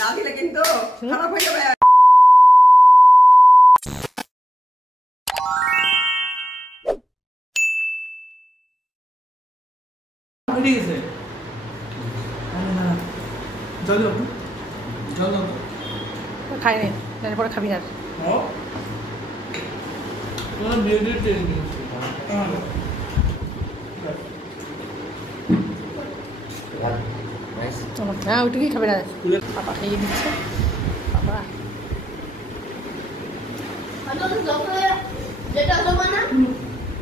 না দিলে কিন্তু খারাপ হয়ে যাবে। খাই নাই পরে খাবি না। হ্যাঁ ওইটুকুই খাবে না, পাপা খাইয়ে দিচ্ছে। পাপা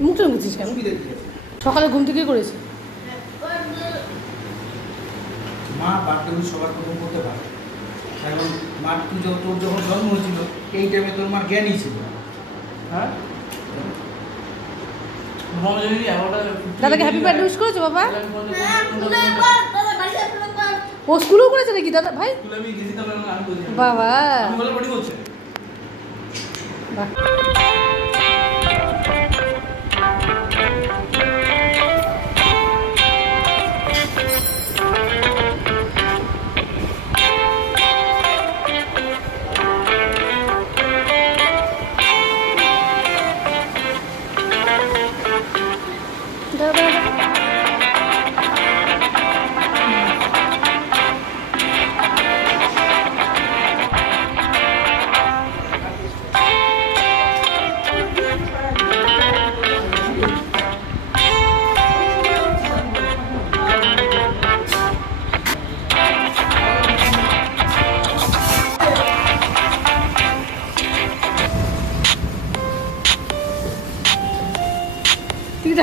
মুখটা মুছিস কেন? সকালে ঘুম থেকে করেছি। মা বাড়িতে সবার প্রথম করতে পারে, কারণ মা তুই তোর যখন জন্ম হয়েছিল এই টাইমে তোর মার জ্ঞানই ছিল। হ্যাঁ দাদাকে হ্যাপি বার্থডে উইশ করেছো বাবা? ও স্কুলেও করেছে নাকি দাদা ভাই? বাবা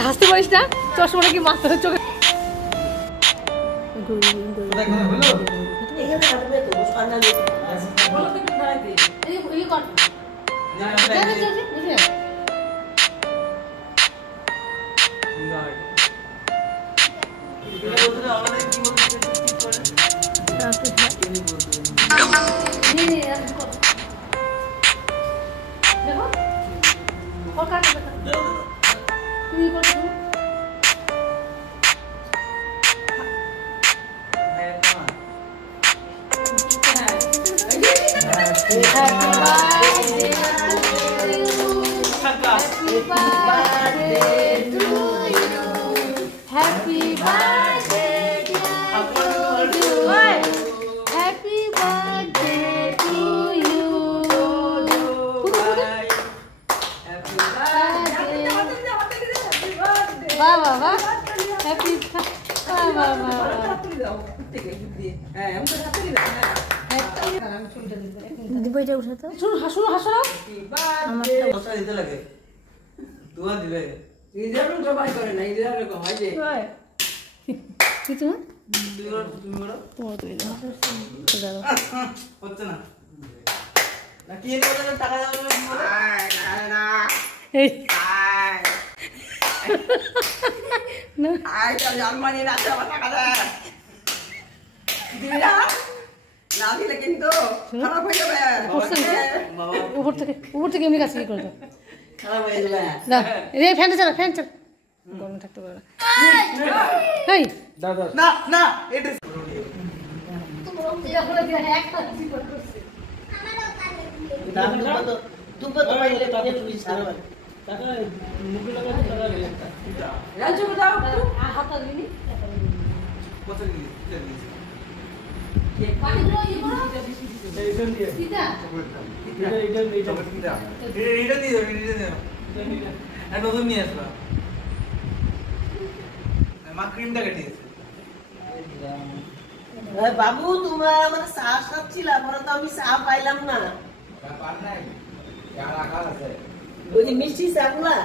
হাসতে পারিস না, চশমাটা কি মাথার চোখে না দিলে কিন্তু খারাপ হয়ে যাবে। উপর থেকে এমনি কাছে কি করবে? খারাপ হয়ে যাবে। রে ফ্যানটা চালা, ফ্যান চালা, গরম থাকতে পারে না। এই না না এটা তুমको तो पहले पहले पुलिस सारा টাকা মুখে লাগাতে টাকা গেল রাজু দাও হাত দিনি কত দিলি পানিগুলো ই করো এইটা দিয়ে সিধা এটা দিয়ে আর নতুন নিয়ে আসবা মা ক্রিমটা কাটিয়েছে। বাবু তোমরা মানে চা খাচ্ছিলা, পরে তো আমি চা পাইলাম না। ওই যে মিষ্টি চাগুলা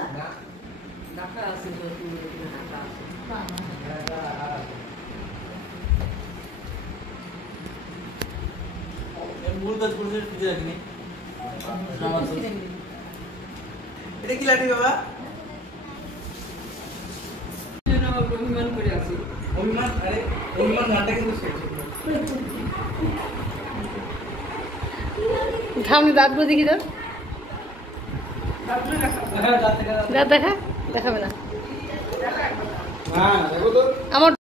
এটা কি লাঠি বাবা? অভিমান করে আছি। অভিমান? আরে অভিমান নাটা কিন্তু শেষ ঘামনি দাঁতগুলো দেখি তোর দেখা দেখাবে না না দেখো তো আমার